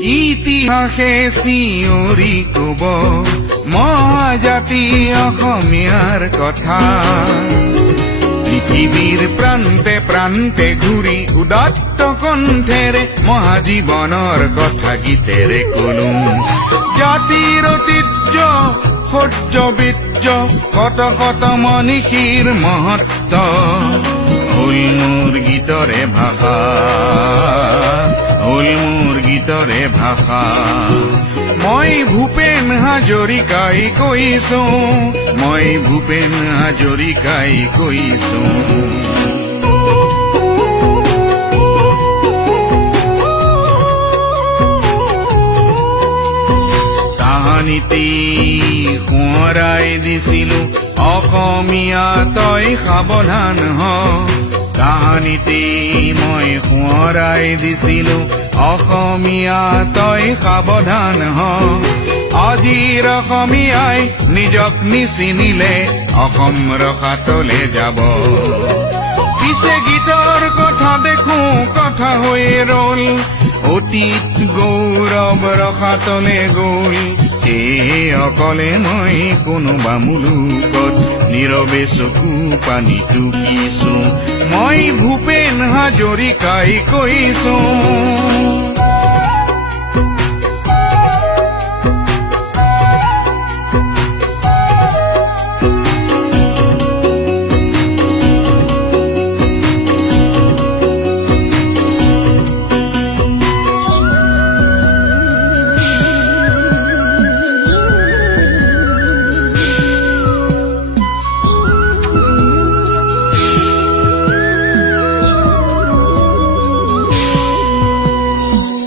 ইতিহাসে চিঞৰি কব মহাজাতি অসমীয়াৰ কথা। পৃথিৱীৰ প্ৰান্তে প্ৰান্তে ঘূৰি উদাত্ত কণ্ঠেৰে মহাজীৱনৰ কথা গীতেৰে কলো। জাতিৰ ঐতিহ্য সৌৰ্য বীৰ্য কত কত মনীষীৰ মহত্ব হ'ল মোৰ গীতৰে ভাষা, হ'ল মোৰ গীতৰে ভাষা। মই ভূপেন হাজৰিকাই কৈছো, মই ভূপেন হাজৰিকাই কৈছো। তাহানিতে সোঁৱৰাই দিছিলো অসমীয়া তই সাৱধান হ। তাহানিতে মই সোঁৱৰাই দিছিলো অসমীয়া তই সাৱধান হ। আজিৰ অসমীয়াই নিজক নিচিনিলে অসম ৰসাতলে যাব। পিছে গীতৰ কথা দেখো কথা হৈ ৰল, অতীত গৌৰৱ ৰসাতলে গ'ল। সেয়ে অকলে মই কোনোবা মুলুকত নীৰৱে চকু পানী টুকিছো, মই ভূপেন হাজৰিকাই কৈছো।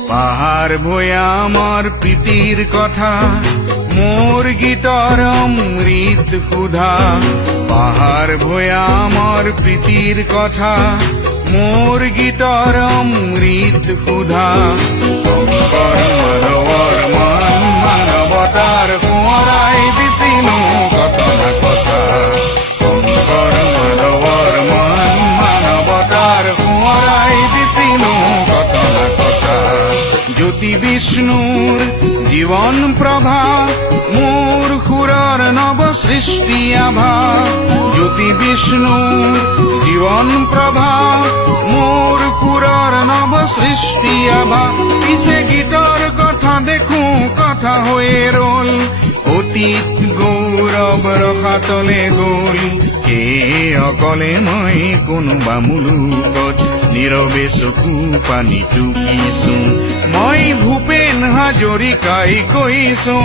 পাহাৰ ভৈয়ামৰ প্ৰীতিৰ কথা মোৰ গীতৰ অমৃত সুধা। পাহাৰ ভৈয়ামৰ প্ৰীতিৰ কথা মোৰ গীতৰ অমৃত সুধা। শংকৰ মাধৱৰ মান মানৱতাৰ সোঁৱৰাই দিছিলো কথা না কথা। শংকৰ মাধৱৰ মান মানৱতাৰ সোঁৱৰাই দিছিলো কথা না কথা। জ্যোতি বিষ্ণুৰ জীৱন প্ৰভা মোৰ সুৰৰ নৱ সৃষ্টি আভা। জ্যোতি বিষ্ণুৰ জীৱন প্ৰভা মোৰ সুৰৰ নৱ সৃষ্টি আভা। পিছে গীতৰ কথা দেখো কথা হৈ ৰল, অতীত গৌৰৱ ৰসাতলে গ'ল। সেয়ে অকলে মই কোনোবা মুলুকত নীৰৱে চকু পানী টুকিছো, মই ভূপেন হাজৰিকাই কৈছো।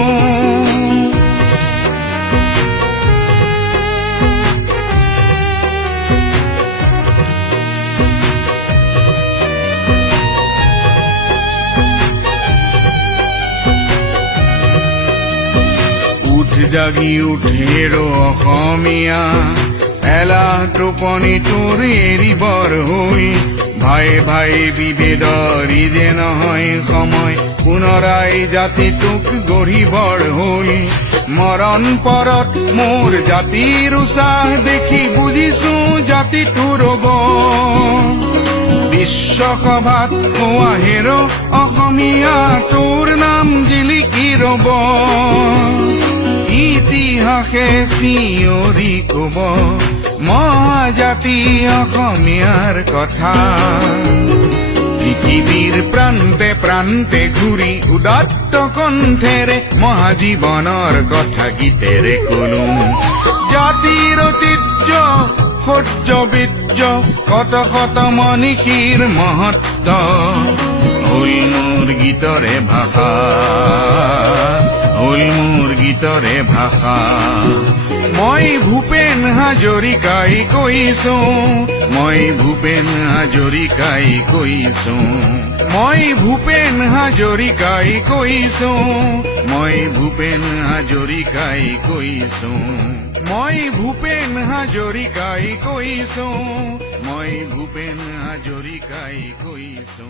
উঠ জাগি উঠেৰ অসমীয়া, এলাহ টোপনি তোৰ এৰিবৰ হ'ল। ভাই ভাই বিভেদৰ যে নহয় সময়, পুনৰাই জাতিটোক গঢ়িবৰ হ'ল। মৰণ পৰত মোৰ জাতিৰ উৎসাহ দেখি বুজিছো জাতিটো ৰব। বিশ্বসভাত কোৱা হেৰ অসমীয়া তোৰ নাম জিলিকি ৰব। ইতিহাসে চিঞৰি কব মহাজাতি অসমীয়াৰ কথা। পৃথিৱীৰ প্ৰান্তে প্ৰান্তে ঘূৰি উদাত্ত কণ্ঠেৰে মহাজীৱনৰ কথা গীতেৰে কলো। জাতিৰ ঐতিহ্য সৌৰ্য বীৰ্য কত কত মনীষীৰ মহত্ব হ'ল মোৰ গীতৰে ভাষা, হ'ল মোৰ গীতৰে ভাষা। মই ভূপেন হাজৰিকাই কৈছো, মই ভূপেন হাজৰিকাই কৈছো। মই ভূপেন হাজৰিকাই কৈছো, মই ভূপেন হাজৰিকাই কৈছো। মই ভূপেন হাজৰিকাই কৈছো, মই ভূপেন হাজৰিকাই কৈছো।